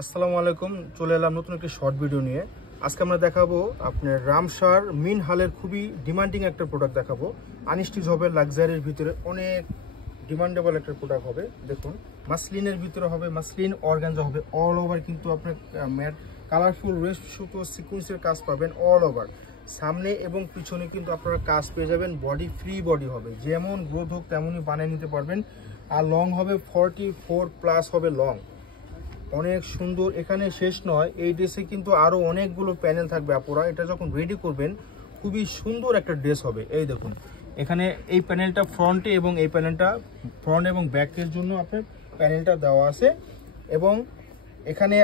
আসসালামু আলাইকুম, চলে এলাম নতুন একটি শর্ট ভিডিও নিয়ে। আজকে আমরা দেখাবো আপনার রামসার মিন হালের খুবই ডিমান্ডিং একটা প্রোডাক্ট দেখাবো। আনস্টিচ হবে, লাক্সারির ভিতরে অনেক ডিমান্ডেবল একটা প্রোডাক্ট হবে। দেখুন, মাসলিনের ভিতরে হবে, মাসলিন অর্গানজা হবে, অল ওভার কিন্তু আপনার ম্যাট কালারফুল রেস্ট সুতো সিকুয়েন্সের কাজ পাবেন অল ওভার। সামনে এবং পিছনে কিন্তু আপনারা কাজ পেয়ে যাবেন। বডি ফ্রি বডি হবে, যেমন গ্রোথ হোক তেমনই বানিয়ে নিতে পারবেন। আর লং হবে 44+ হবে লং, অনেক সুন্দর। এখানে শেষ নয়, এই ড্রেসে কিন্তু আরো অনেকগুলো প্যানেল থাকবে। আপনারা এটা যখন রেডি করবেন খুবই সুন্দর একটা ড্রেস হবে। এই দেখুন, এখানে এই প্যানেলটা ফ্রন্টে এবং এই প্যানেলটা ফ্রন্ট এবং ব্যাকের জন্য আপনার প্যানেলটা দেওয়া আছে। এবং এখানে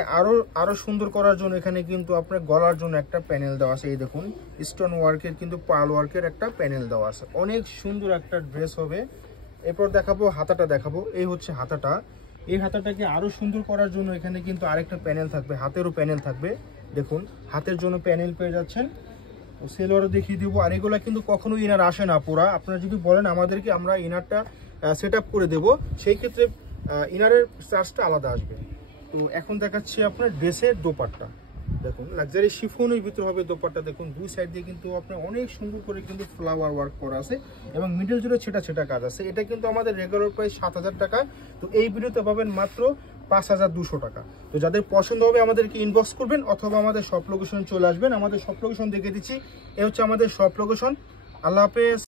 আরো সুন্দর করার জন্য এখানে কিন্তু আপনার গলার জন্য একটা প্যানেল দেওয়া আছে। এই দেখুন, স্টোন ওয়ার্কের কিন্তু পার্ল ওয়ার্কের একটা প্যানেল দেওয়া আছে। অনেক সুন্দর একটা ড্রেস হবে। এরপর দেখাবো হাতাটা দেখাবো। এই হচ্ছে হাতাটা। এই হাতাটাকে আরো সুন্দর করার জন্য এখানে কিন্তু আরেকটা প্যানেল থাকবে, হাতেরও প্যানেল থাকবে। দেখুন, হাতের জন্য প্যানেল পেয়ে যাচ্ছেন। সেলোয়ারও দেখিয়ে দিব। আর এগুলা কিন্তু কখনো ইনার আসে না পুরা। আপনারা যদি বলেন আমাদেরকে, আমরা ইনারটা সেট আপ করে দেবো, সেই ক্ষেত্রে ইনারের চার্জটা আলাদা আসবে। তো এখন দেখাচ্ছি আপনার ড্রেসের দোপাট্টা। দেখুন, লাক্সারি শিফনের ভিতরে হবে দোপাট্টা। দেখুন, দুই সাইড দিয়ে কিন্তু আপনার অনেক সুন্দর করে কিন্তু ফ্লাওয়ার ওয়ার্ক করা আছে এবং মিডল জুড়ে ছেটা ছেটা কাজ আছে। এটা কিন্তু আমাদের রেগুলার প্রাইস 7000 টাকা। তো এই ভিডিওতে পাবেন মাত্র 5200 টাকা। তো যাদের পছন্দ হবে আমাদেরকে ইনবক্স করবেন অথবা আমাদের শপ লোকেশন চলে আসবেন। আমাদের শপ লোকেশন দেখে দিচ্ছি। এ হচ্ছে আমাদের শপ লোকেশন। আল্লাহ হাফেজ।